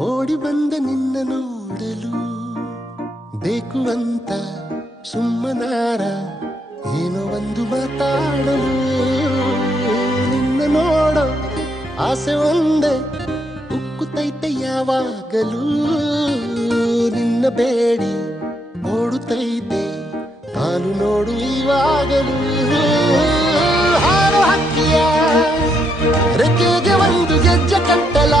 ಓಡಿ ಬಂದ ನಿನ್ನ ನೋಡಲು ಬೇಕು ಅಂತ ಸುಮ್ಮನಾರ ಏನೋ ಒಂದು ಮಾತಾಡಲು ನಿನ್ನ ನೋಡೋ ಆಸೆ ಒಂದೇ ಉಕ್ಕುತ್ತೈತೆ ಯಾವಾಗಲೂ ನಿನ್ನ ಬೇಡಿ ಓಡುತ್ತೈತೆ ನಾನು ನೋಡು ಇವಾಗಲೂ ಹಾರು ಹಕ್ಕಿಯ ರೆಕ್ಕೆಗೆ ಒಂದು ಗೆಜ್ಜೆ ಕಟ್ಟಲ